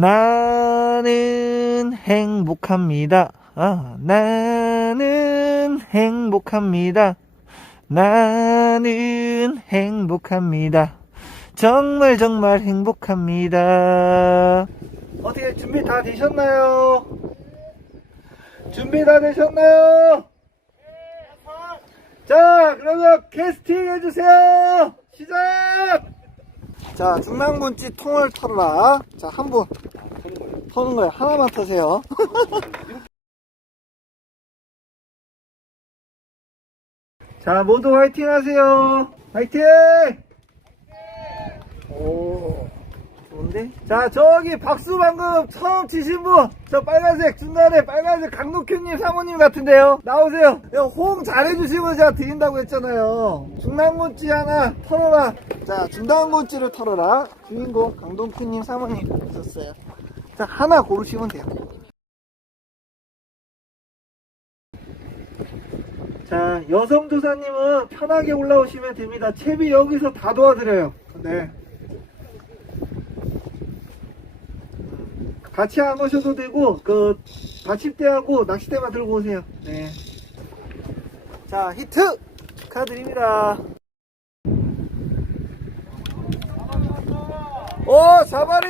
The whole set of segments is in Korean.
나는 행복합니다. 아, 나는 행복합니다. 나는 행복합니다. 정말 정말 행복합니다. 어떻게 준비 다 되셨나요? 준비 다 되셨나요? 자, 그러면 캐스팅 해주세요! 시작! 자, 중랑군찌 통을 털어라. 자, 한 분. 터는 거예요. 하나만 터세요. 자, 모두 화이팅 하세요. 화이팅! 오, 좋은데? 자, 저기 박수 방금 처음 치신 분, 저 빨간색 중간에 빨간색 강동큐님 사모님 같은데요. 나오세요. 야, 호응 잘해주시면 제가 드린다고 했잖아요. 중랑군찌 하나 털어라. 자, 중랑군찌를 털어라. 주인공 강동큐님 사모님 있었어요. 자, 하나 고르시면 돼요. 자, 여성 조사님은 편하게 올라오시면 됩니다. 채비 여기서 다 도와드려요. 네. 같이 안 오셔도 되고, 그, 받침대하고 낚싯대만 들고 오세요. 네. 자, 히트! 축하드립니다. 오, 자바리!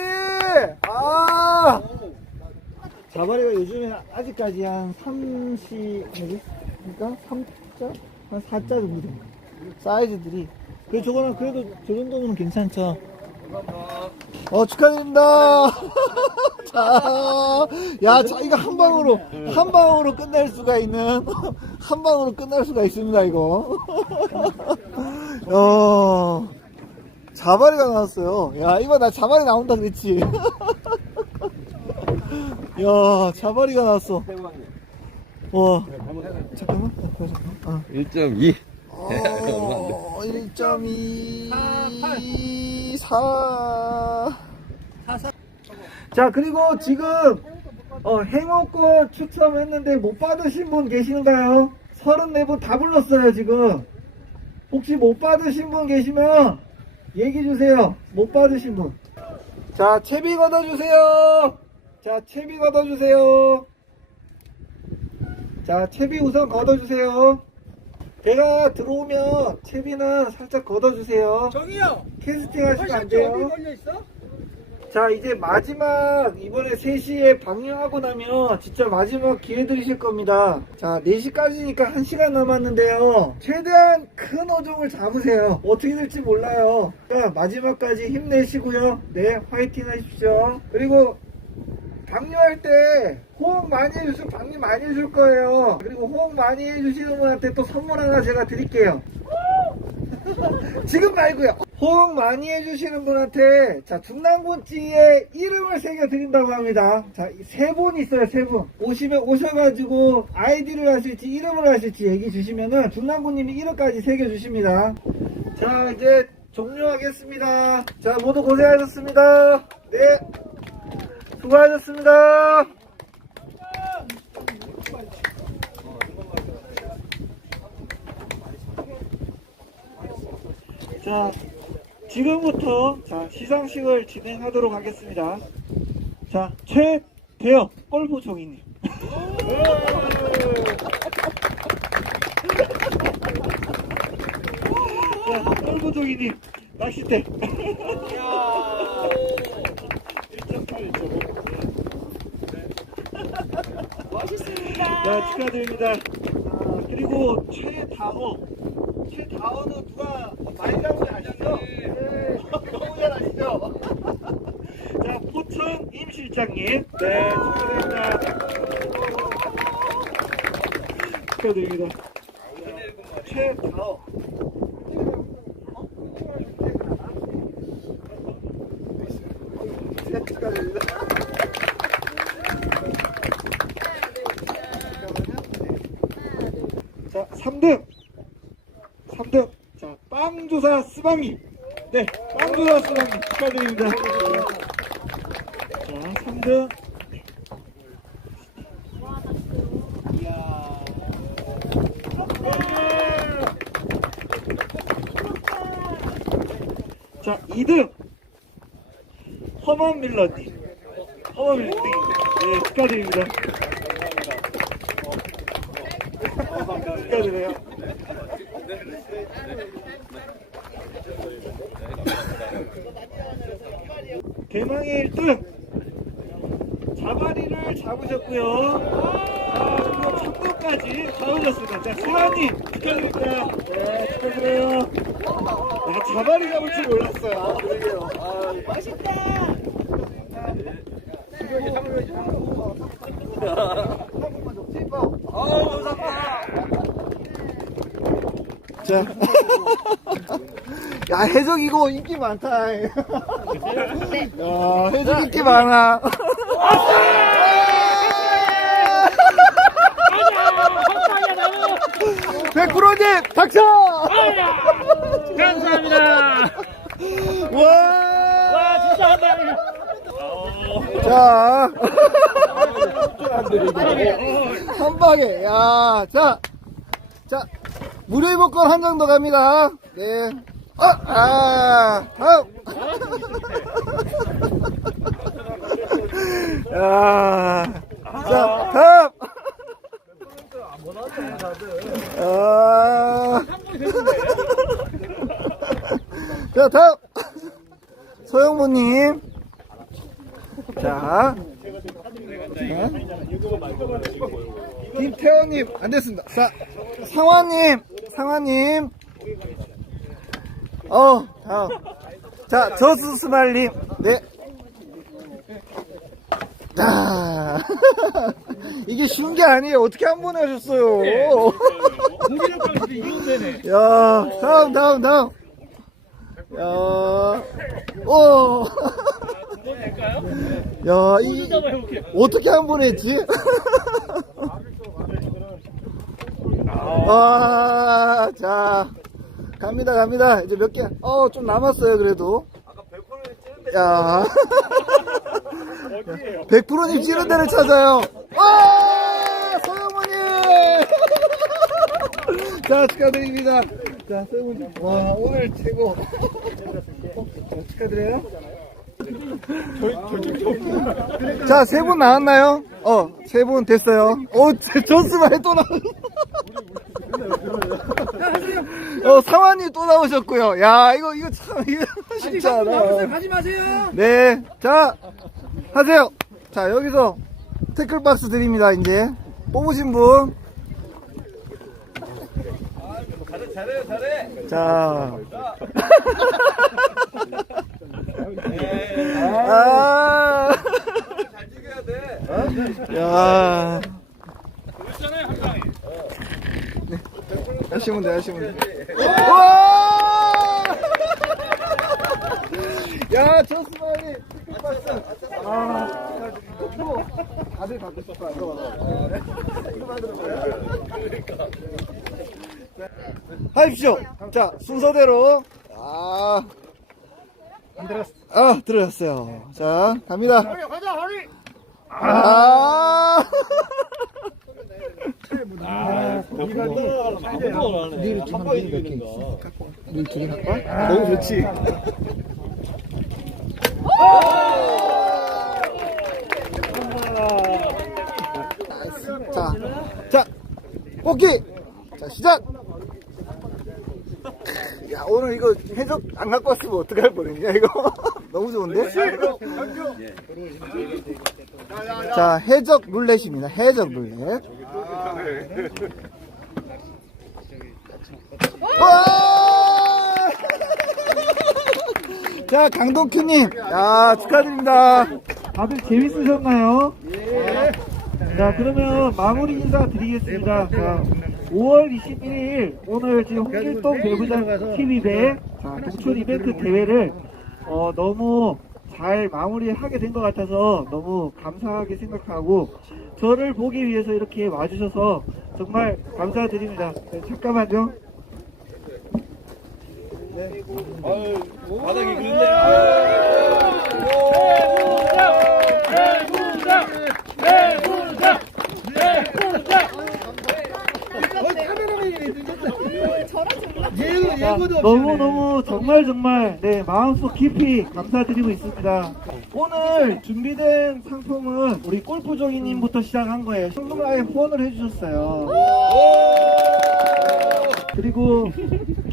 아! 자바리가 요즘에 아직까지 한 30, 뭐지? 그러니까 3자? 한 4자 정도 됩니다. 사이즈들이. 그래, 저거는 그래도 저 정도면 괜찮죠? 어, 축하드립니다. 자, 야, 자, 이거 한 방으로, 한 방으로 끝날 수가 있는, 한 방으로 끝날 수가 있습니다, 이거. 어, 자바리가 나왔어요. 야, 이거 나 자바리 나온다 그랬지. 야, 자바리가 나왔어. 와, 잠깐만. 어. 1.2. 어, 1.2, 4. 자, 그리고 지금, 어, 행운권 추첨했는데 못 받으신 분 계신가요? 34분 다 불렀어요, 지금. 혹시 못 받으신 분 계시면 얘기해주세요. 못 받으신 분. 자, 채비 걷어주세요. 자, 채비 걷어주세요. 자, 채비 우선 걷어주세요. 제가 들어오면 채비는 살짝 걷어주세요. 저기요. 캐스팅 하시면 안 돼요. 자, 이제 마지막, 이번에 3시에 방영하고 나면 진짜 마지막 기회 드리실 겁니다. 자, 4시까지니까 1시간 남았는데요. 최대한 큰 어종을 잡으세요. 어떻게 될지 몰라요. 자, 마지막까지 힘내시고요. 네, 화이팅 하십시오. 그리고 방류할 때 호응 많이 해주시면 방류 많이 해줄 거예요. 그리고 호응 많이 해주시는 분한테 또 선물 하나 제가 드릴게요. 지금 말고요. 호응 많이 해주시는 분한테 자 중랑군찌에 이름을 새겨 드린다고 합니다. 자세 분 있어요 세 분. 오시면 오셔가지고 아이디를 하실지 이름을 하실지 얘기 주시면은 중랑군님이 이름까지 새겨 주십니다. 자 이제 종료하겠습니다. 자 모두 고생하셨습니다. 네 수고하셨습니다. 자, 지금부터 자, 시상식을 진행하도록 하겠습니다. 자, 최대엽 골프 종이님. 자, 골프 종이님 낚싯대. 1.8, 1.5. 멋있습니다. 자, 축하드립니다. 아, 그리고 최다호. 최다호는 누가? 네. 잘 아시죠? 자, 포천 임 실장님. 네, 축하드립니다. 축하드립니다. 최다호. 자, 3등. 3등. 자, 빵조사 스방이. 네, 스방이 축하드립니다. 자, 3등. 자, 2등. 허먼 밀러님. 허범이 네, 축하드립니다. 축하드려요. 개망의 1등 자바리를 잡으셨고요. 아, 그리고 청도까지 잡으셨습니다. 자, 수아님 축하드립니다. 네, 축하드려요. 야, 자바리 잡을 줄 몰랐어요. 그러게요. 아, 자. 야, 해적 이거 인기 많다. 야, 해적 인기 많아. 백프로님 당첨! 감사합니다. 와! 와, 진짜 한 방에. 자. 한 방에. 야, 자. 자. 무료 이복권 한 장 더 갑니다. 네. 아, 아, 다음. 야. 자, 다음. 아. 자, 다음. 소영모님. 자. 김태원님, 안 됐습니다. 자, 상화님, 상화님. 어, 다음. 자, 저수스말님, 네. 아, 이게 쉬운 게 아니에요. 어떻게 한 번에 하셨어요? 무기력까지 이혼되네. 야, 다음, 다음, 다음. 야, 오. 될까요? 야, 이, 한번 해볼게요. 어떻게 한번 했지? 아, 자, 갑니다, 갑니다. 이제 몇 개, 어, 좀 남았어요, 그래도. 야. 100%님 찌른 데를 찾아요. 와! 소영모님! 자, 축하드립니다. 자, 소영모님. 와, 오늘 최고. 자, 축하드려요. 자, 세 분 나왔나요? 어, 세 분 됐어요. 어, 존스만에 또 나오 어, 상환이 또 나오셨고요. 야, 이거, 이거 참, 이거 쉽지 않아. 하지 마세요. 네, 자, 하세요. 자, 여기서 태클 박스 드립니다, 이제. 뽑으신 분. 잘해, 잘해. 자. 아. 잘 찍어야 돼. 야. 그렇잖아요, 한 방에. 하시면 돼, 하시면 돼. 와! 야, 저스만이 박스. 아, 이거 다들 갖고 싶어요. 하십시오. 자, 순서대로. 아. 안 들었어. 아, 들어갔어요. 자, 갑니다. 가자, 허리. 아. 니를 한 방에 이기는 거. 너무 좋지. 자, 자, 뽑기! 자, 시작! 야, 오늘 이거 해적 안 갖고 왔으면 어떡할 뻔했냐, 이거? 너무 좋은데? 자, 해적 룰렛입니다. 해적 룰렛. 와! 자, 강동큐님, 야, 축하드립니다. 다들 재밌으셨나요? 예. 자, 그러면 마무리 인사 드리겠습니다. 자, 5월 21일, 오늘 지금 홍길동 배구장 TV배 자, 동촌 이벤트 대회를 어, 너무 잘 마무리하게 된 것 같아서 너무 감사하게 생각하고 저를 보기 위해서 이렇게 와주셔서 정말 감사드립니다. 네, 잠깐만요. 바닥이 그런데. 대구장! 대구장! 네. 너무 너무 정말 정말 네 마음속 깊이 감사드리고 있습니다. 오늘 준비된 상품은 우리 골프종이님부터 시작한 거예요. 현금을 아예 후원을 해주셨어요. 그리고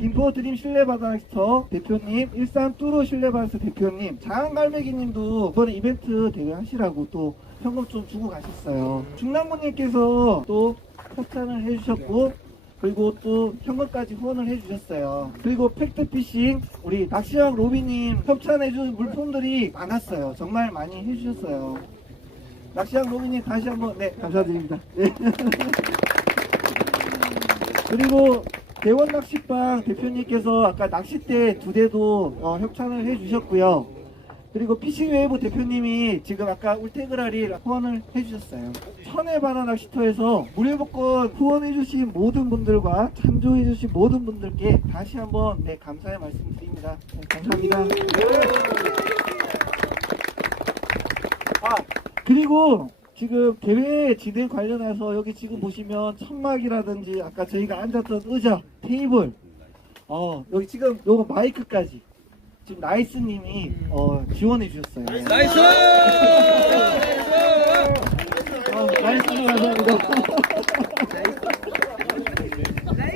김포 드림 실내바다스터 대표님, 일산 뚜루 실내바다스터 대표님, 장안갈매기님도 이번에 이벤트 대회 하시라고 또 현금 좀 주고 가셨어요. 중남구님께서 또 협찬을 해주셨고 그리고 또 현금까지 후원을 해주셨어요. 그리고 팩트피싱 우리 낚시왕 로비님 협찬해준 물품들이 많았어요. 정말 많이 해주셨어요. 낚시왕 로비님 다시 한번 네 감사드립니다. 네. 그리고 대원 낚시방 대표님께서 아까 낚싯대 두 대도 어, 협찬을 해주셨고요. 그리고 피싱웨이브 대표님이 지금 아까 울테그라리 후원을 해주셨어요. 천의 바나 낚시터에서 무료복권 후원해주신 모든 분들과 찬조해주신 모든 분들께 다시 한번 네 감사의 말씀 드립니다. 네, 감사합니다. 아 그리고 지금 대회 진행 관련해서 여기 지금 보시면 천막이라든지 아까 저희가 앉았던 의자, 테이블, 어 여기 지금 요거 마이크까지 지금 나이스님이 어, 지원해 주셨어요. 나이스! 어, 나이스 감사합니다.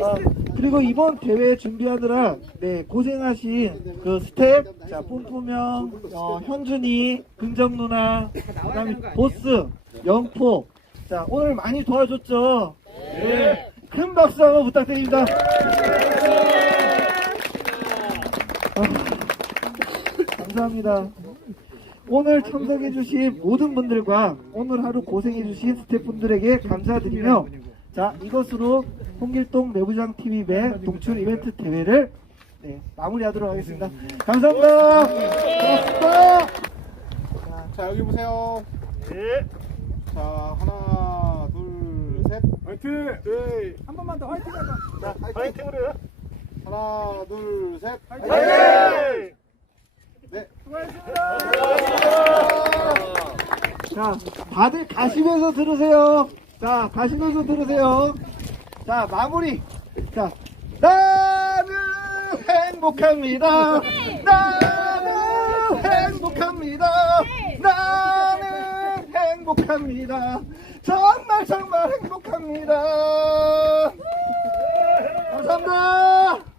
어, 그리고 이번 대회 준비하느라 네 고생하신 그 스텝, 자 뿜뿜형, 어, 현준이, 긍정 누나, 그다음에 보스, 영포, 자 오늘 많이 도와줬죠. 네, 큰 박수 한번 부탁드립니다. 아, 감사합니다. 오늘 참석해주신 모든 분들과 오늘 하루 고생해주신 스태프분들에게 감사드리며 자 이것으로 홍길동 내부장 TV배 동출 이벤트 대회를 네, 마무리하도록 하겠습니다. 감사합니다. 고맙습니다. 자 여기 보세요. 네. 자 하나 둘 셋. 화이팅! 네. 한 번만 더 화이팅 하자. 자, 파이팅 으로. 하나 둘 셋. 파이팅! 네. 자, 다들 가시면서 들으세요. 자, 가시면서 들으세요. 자, 마무리. 자, 나는 행복합니다. 나는 행복합니다. 나는 행복합니다. 정말 정말 행복합니다. 감사합니다.